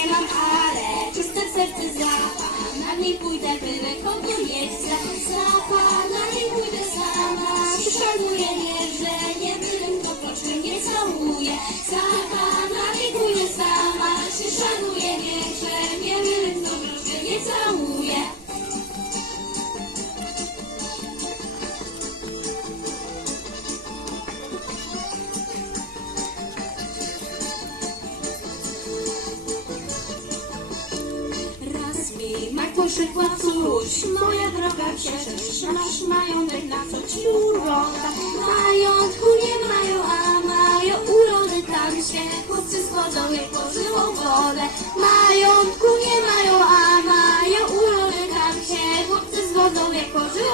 nie mam, ale czyste serce za Pana nie pójdę, byle kogo nie chcę Za Pana nie pójdę sama. Szanuję mnie, że nie poszedła cóż, moja droga cieszysz, masz majątek na co ci uroda. Majątku nie mają, a mają urody tam się, chłopcy schodzą jak pożyło wodę. Majątku nie mają, a mają urody tam się, chłopcy schodzą jak pożyło wodę.